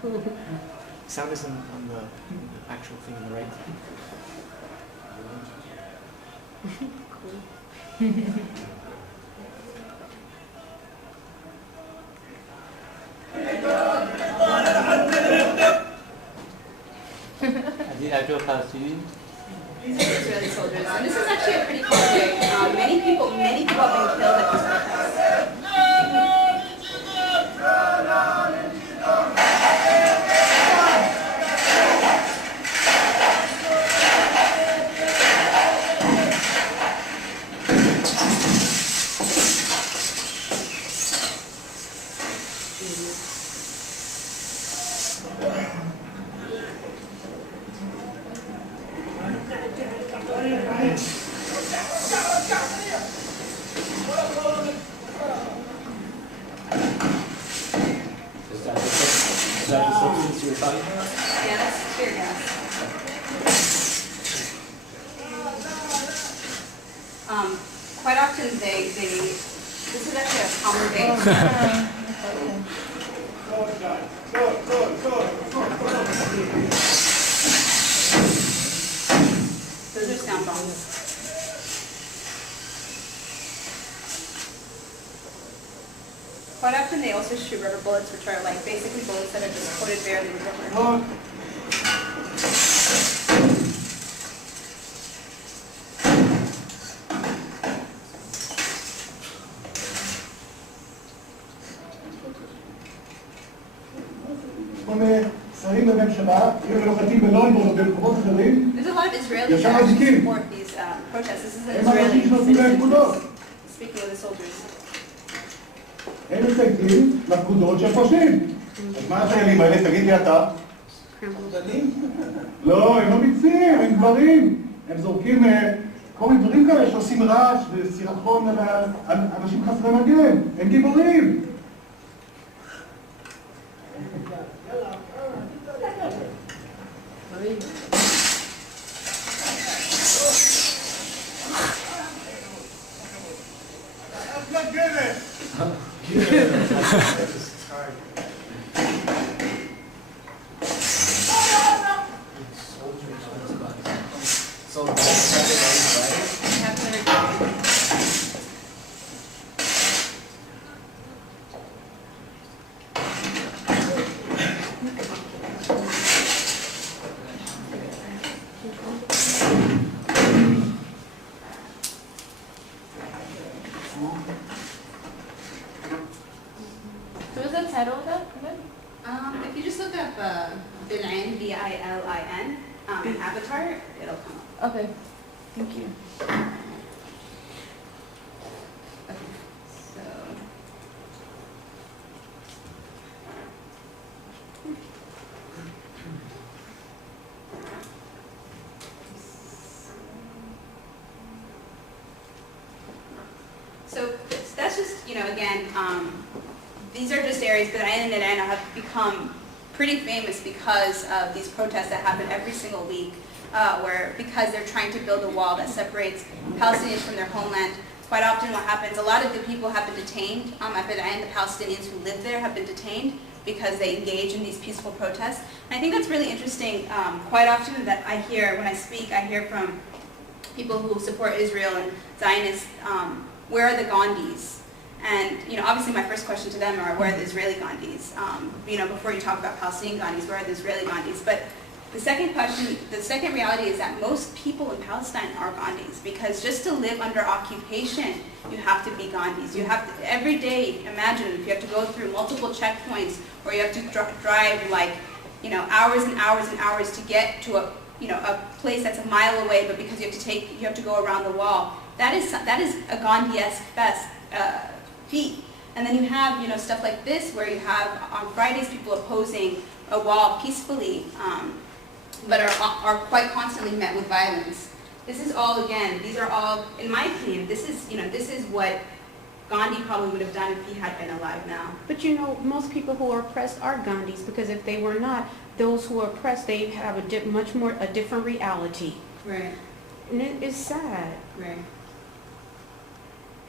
Cool. Sound is on the actual thing on the right. Are these actual Palestinians? These are Israeli soldiers, and this is actually a pretty cool day. Many people have been killed at this protest. Is that the substance you were talking about? Yeah, that's tear gas. Quite often this is actually a calmer day. Those are sound bombs. Quite often they also shoot rubber bullets, which are like basically bullets that are just coated barely with rubber. שרים בממשלה, אם לוחתים בלונדון או במקומות אחרים, There's a lot of Israelis that actually support these protests. This is an הם אנשים שנותנים להם פקודות. Speaking of the soldiers. הם מתנגדים לפקודות של פושעים. אז מה החיילים האלה? תגיד לי אתה. לא, הם לא מצים, הם גברים. הם זורקים כל מיני דברים כאלה שעושים רעש וסירחון על אנשים חסרי מגן. הם גיבורים. So what's the title of that? If you just look up Bilin, B-I-L-I-N, an avatar, it'll come up. Okay. Thank you. Okay, so. So that's just, again, these are just areas, but Ain and Aina have become pretty famous because of these protests that happen every single week, because they're trying to build a wall that separates Palestinians from their homeland. Quite often what happens, a lot of the people have been detained at Bedain, the Palestinians who live there have been detained because they engage in these peaceful protests. And I think that's really interesting. Quite often that I hear, when I speak, I hear from people who support Israel and Zionists, where are the Gandhis? And obviously my first question to them are, where are the Israeli Gandhis? Before you talk about Palestinian Gandhis, where are the Israeli Gandhis? But the second reality is that most people in Palestine are Gandhis, because just to live under occupation, you have to be Gandhis. You have to, every day, imagine if you have to go through multiple checkpoints, or you have to drive hours and hours and hours to get to a place that's a mile away, but because you have to go around the wall. That is a Gandhi-esque feat. And then you have stuff like this, where you have on Fridays people opposing a wall peacefully, but are quite constantly met with violence. This is all, again, these are all, in my opinion, this is what Gandhi probably would have done if he had been alive now. But most people who are oppressed are Gandhis, because if they were not, those who are oppressed, they have a different reality. Right. And it is sad. Right.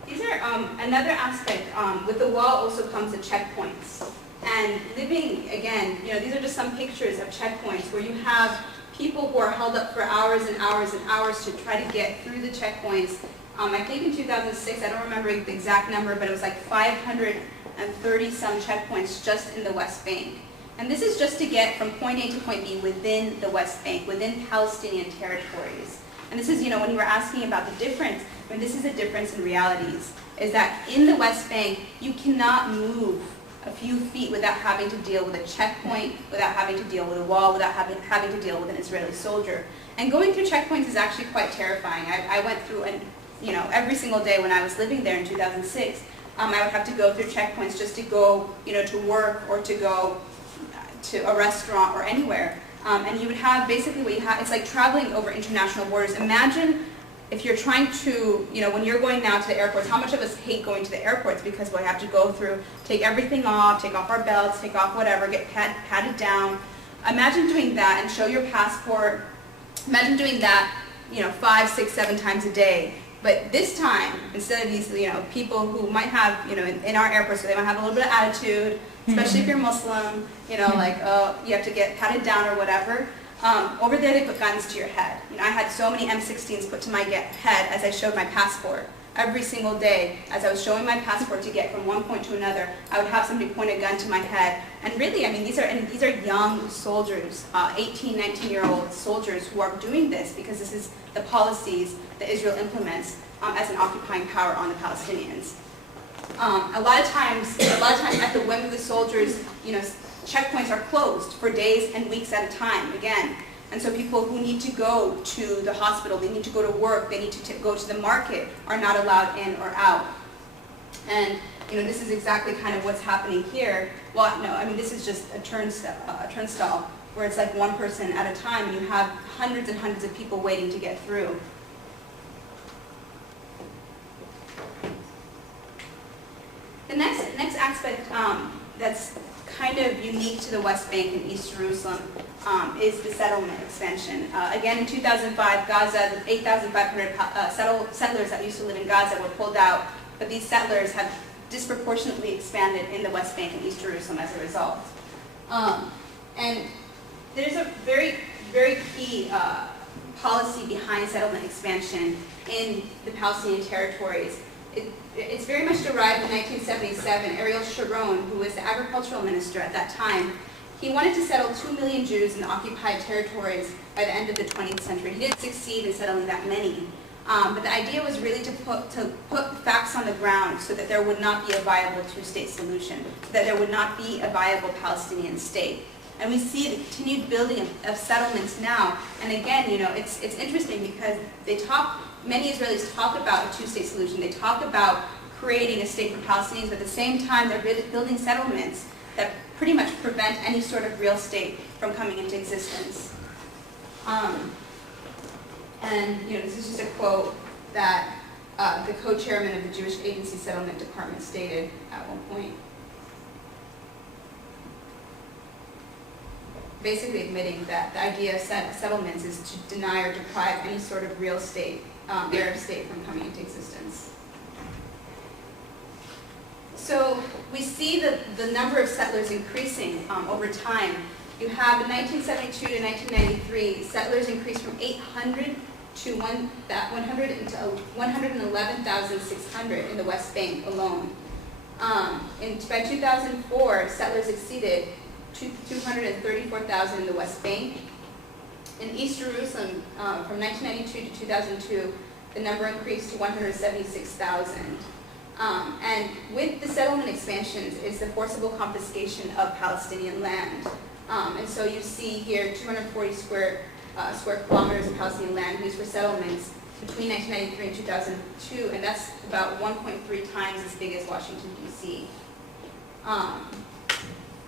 These are another aspect. With the wall also comes the checkpoints. And living, again, these are just some pictures of checkpoints where you have people who are held up for hours and hours and hours to try to get through the checkpoints. I think in 2006, I don't remember the exact number, but it was like 530 some checkpoints just in the West Bank. And this is just to get from point A to point B within the West Bank, within Palestinian territories. And this is, when you were asking about the difference, this is a difference in realities, is that in the West Bank, you cannot move a few feet without having to deal with a checkpoint, without having to deal with a wall, without having to deal with an Israeli soldier. And going through checkpoints is actually quite terrifying. I went through, every single day when I was living there in 2006, I would have to go through checkpoints just to go, to work or to go to a restaurant or anywhere. And you would have basically what you have, it's like traveling over international borders. Imagine if you're trying to, when you're going now to the airports, how much of us hate going to the airports because we have to go through, take everything off, take off our belts, take off whatever, get patted down. Imagine doing that and show your passport. Imagine doing that, 5, 6, 7 times a day. But this time, instead of these, people who might have, in our airports, they might have a little bit of attitude, especially if you're Muslim, like, oh, you have to get patted down or whatever. Over there, they put guns to your head. I had so many M16s put to my head as I showed my passport. Every single day, as I was showing my passport to get from one point to another, I would have somebody point a gun to my head. And really, these are young soldiers, 18, 19-year-old soldiers who are doing this because this is the policies that Israel implements as an occupying power on the Palestinians. A lot of times at the whim of the soldiers, checkpoints are closed for days and weeks at a time, again. And so people who need to go to the hospital, they need to go to work, they need to go to the market, are not allowed in or out. And this is exactly kind of what's happening here. Well, no, this is just a turnstile where it's like one person at a time, and you have hundreds and hundreds of people waiting to get through. The next aspect that's kind of unique to the West Bank and East Jerusalem is the settlement expansion. Again, in 2005, Gaza, the 8,500 settlers that used to live in Gaza were pulled out, but these settlers have disproportionately expanded in the West Bank and East Jerusalem as a result. And there's a very, very key policy behind settlement expansion in the Palestinian territories. It's very much derived in 1977. Ariel Sharon, who was the agricultural minister at that time, he wanted to settle 2 million Jews in the occupied territories by the end of the 20th century. He didn't succeed in settling that many. But the idea was really to put facts on the ground so that there would not be a viable two-state solution, so that there would not be a viable Palestinian state. And we see the continued building of settlements now. And again, it's interesting because many Israelis talk about a two-state solution. They talk about creating a state for Palestinians, but at the same time, they're building settlements that pretty much prevent any sort of real state from coming into existence. This is just a quote that the co-chairman of the Jewish Agency Settlement Department stated at one point, basically admitting that the idea of settlements is to deny or deprive any sort of real state, Arab state, from coming into existence. So we see the number of settlers increasing over time. You have in 1972 to 1993, settlers increased from 800 to 111,600 in the West Bank alone. By 2004, settlers exceeded 234,000 in the West Bank. In East Jerusalem, from 1992 to 2002, the number increased to 176,000. And with the settlement expansions is the forcible confiscation of Palestinian land. And so you see here 240 square kilometers of Palestinian land used for settlements between 1993 and 2002, and that's about 1.3 times as big as Washington, D.C.